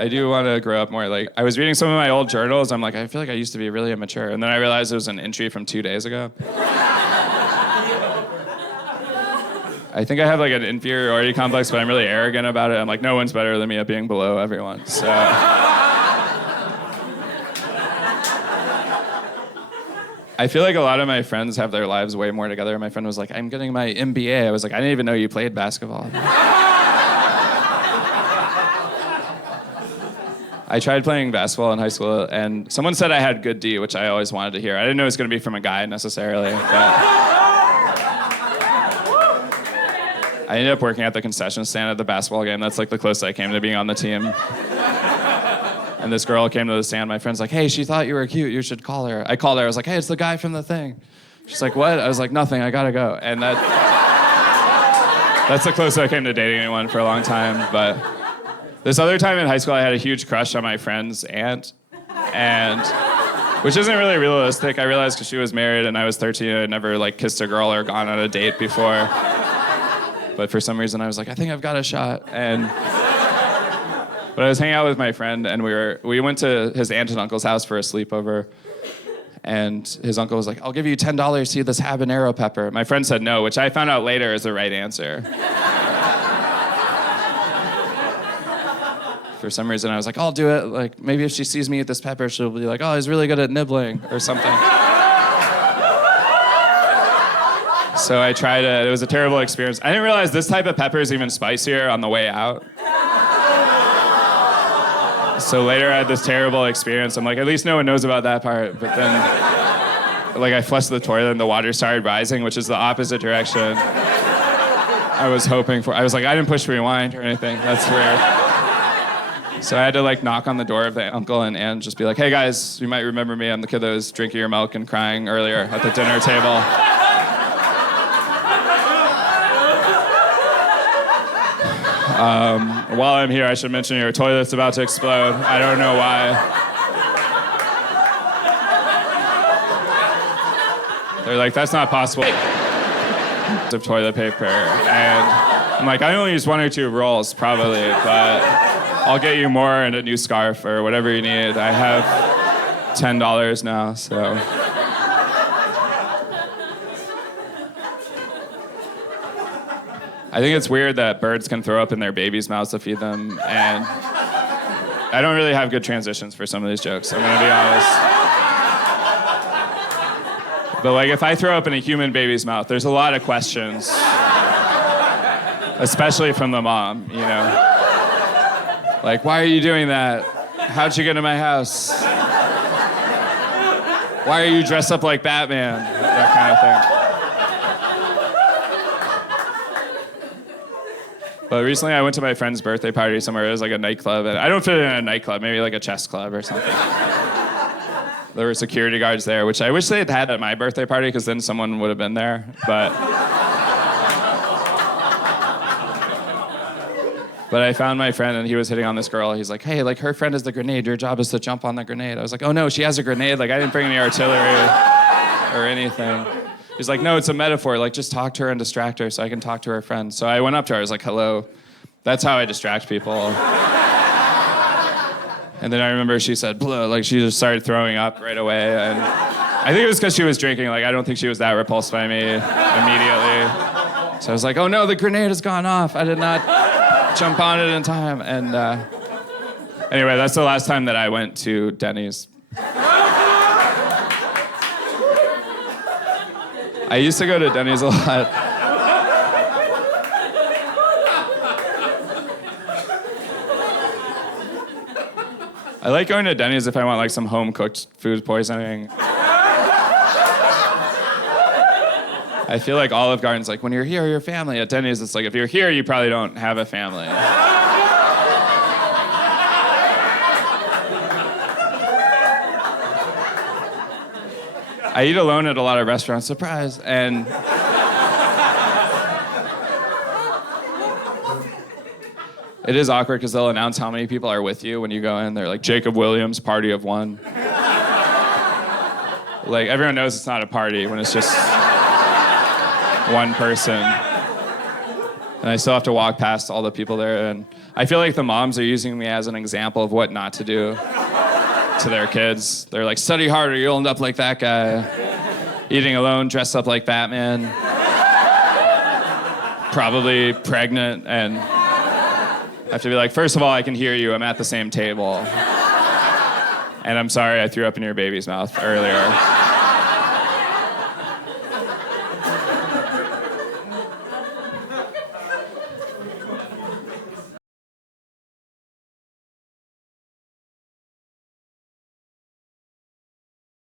I do want to grow up more. Like, I was reading some of my old journals. I'm like, I feel like I used to be really immature. And then I realized it was an entry from 2 days ago. I think I have like an inferiority complex, but I'm really arrogant about it. I'm like, no one's better than me at being below everyone. So I feel like a lot of my friends have their lives way more together. My friend was like, I'm getting my MBA. I was like, I didn't even know you played basketball. I tried playing basketball in high school, and someone said I had good D, which I always wanted to hear. I didn't know it was going to be from a guy necessarily, but I ended up working at the concession stand at the basketball game. That's like the closest I came to being on the team. And this girl came to the stand. My friend's like, hey, she thought you were cute. You should call her. I called her. I was like, hey, it's the guy from the thing. She's like, what? I was like, nothing. I gotta go. And that's the closest I came to dating anyone for a long time. But this other time in high school, I had a huge crush on my friend's aunt. And which isn't really realistic. I realized because she was married and I was 13 and I'd never like kissed a girl or gone on a date before. But for some reason, I was like, I think I've got a shot. But I was hanging out with my friend, and we went to his aunt and uncle's house for a sleepover. And his uncle was like, I'll give you $10 to see this habanero pepper. My friend said no, which I found out later is the right answer. For some reason, I was like, I'll do it. Like, maybe if she sees me eat this pepper, she'll be like, oh, he's really good at nibbling or something. So I tried it. It was a terrible experience. I didn't realize this type of pepper is even spicier on the way out. So later I had this terrible experience. I'm like, at least no one knows about that part. But then, like, I flushed the toilet and the water started rising, which is the opposite direction I was hoping for. I was like, I didn't push rewind or anything. That's weird. So I had to, like, knock on the door of the uncle and aunt, just be like, hey, guys, you might remember me. I'm the kid that was drinking your milk and crying earlier at the dinner table. While I'm here, I should mention your toilet's about to explode. I don't know why. They're like, that's not possible. Of toilet paper. And I'm like, I only use 1 or 2 rolls, probably, but I'll get you more and a new scarf or whatever you need. I have $10 now, so. I think it's weird that birds can throw up in their babies' mouths to feed them, and I don't really have good transitions for some of these jokes, I'm gonna be honest. But like, if I throw up in a human baby's mouth, there's a lot of questions, especially from the mom, you know? Like, why are you doing that? How'd you get in my house? Why are you dressed up like Batman? That kind of thing. But recently I went to my friend's birthday party somewhere. It was like a nightclub, and I don't fit in a nightclub, maybe like a chess club or something. There were security guards there, which I wish they had at my birthday party, because then someone would have been there. But I found my friend, and he was hitting on this girl. He's like, hey, like, her friend is the grenade. Your job is to jump on the grenade. I was like, oh no, she has a grenade. Like, I didn't bring any artillery or anything. He's like, no, it's a metaphor. Like, just talk to her and distract her so I can talk to her friend. So I went up to her. I was like, hello. That's how I distract people. And then I remember she said, bleh, like, she just started throwing up right away. And I think it was because she was drinking. Like, I don't think she was that repulsed by me immediately. So I was like, oh no, the grenade has gone off. I did not jump on it in time. And anyway, that's the last time that I went to Denny's. I used to go to Denny's a lot. I like going to Denny's if I want like some home-cooked food poisoning. I feel like Olive Garden's like, when you're here, you're family. At Denny's, it's like, if you're here, you probably don't have a family. I eat alone at a lot of restaurants, surprise, and it is awkward because they'll announce how many people are with you when you go in. They're like, Jacob Williams, party of 1. Like, everyone knows it's not a party when it's just one person. And I still have to walk past all the people there. And I feel like the moms are using me as an example of what not to do to their kids. They're like, study harder, you'll end up like that guy. Eating alone, dressed up like Batman. Probably pregnant. And I have to be like, first of all, I can hear you. I'm at the same table. And I'm sorry I threw up in your baby's mouth earlier.